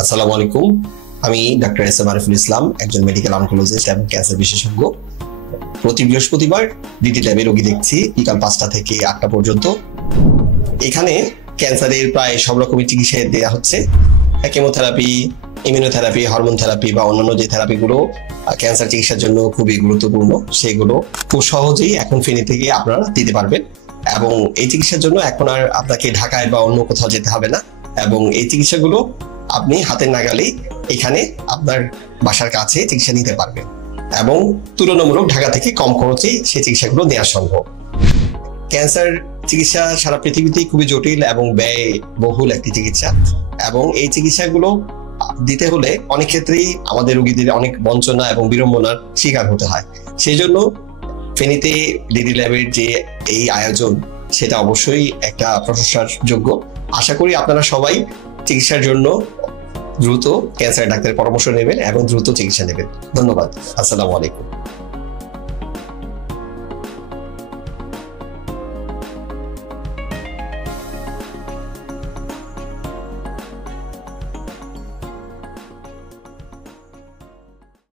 আসসালামু আলাইকুম। আমি doctor S M Ariful Islam, একজন মেডিকেল অনকোলজিস্ট এবং ক্যান্সার বিশেষজ্ঞ। প্রতি বৃহস্পতিবার ডিটি ল্যাবে রোগী দেখছি বিকাল 5টা থেকে 8টা পর্যন্ত। এখানে ক্যান্সারের প্রায় সব রকমের চিকিৎসা দেওয়া হচ্ছে। কেমোথেরাপি, ইমিউনোথেরাপি, হরমোন থেরাপি বা অন্যান্য যে থেরাপিগুলো ক্যান্সার চিকিৎসার জন্য খুবই গুরুত্বপূর্ণ, সেগুলো খুব সহজেই এখন ফেনী থেকে আপনারা দিতে পারবেন। এবং এই চিকিৎসার জন্য এখন আর আপনাকে ঢাকায় বা অন্য কোথাও যেতে হবে না, এবং এই চিকিৎসাগুলো আপনি হাতের নাগালেই এখানে আপনার বাসার কাছে চিকিৎসা নিতে পারবেন, এবং তুলনামূলক ঢাকা থেকে কম খরচে সেই চিকিৎসাগুলো নেওয়া সম্ভব। ক্যান্সার চিকিৎসা সারা পৃথিবীতেই খুবই জটিল এবং ব্যয়বহুল একটি চিকিৎসা, এবং এই চিকিৎসাগুলো দিতে হলে অনেক ক্ষেত্রেই আমাদের রোগীদের অনেক বঞ্চনা এবং বিড়ম্বনার শিকার হতে হয়। সেই জন্য ফেনীতে ডিডি ল্যাবের যে এই আয়োজন, সেটা অবশ্যই একটা প্রশংসার যোগ্য। আশা করি আপনারা সবাই চিকিৎসার জন্য দ্রুত ক্যান্সার ডাক্তারের পরামর্শ নেবেন এবং দ্রুত চিকিৎসা নেবেন। ধন্যবাদ। আসসালামু আলাইকুম।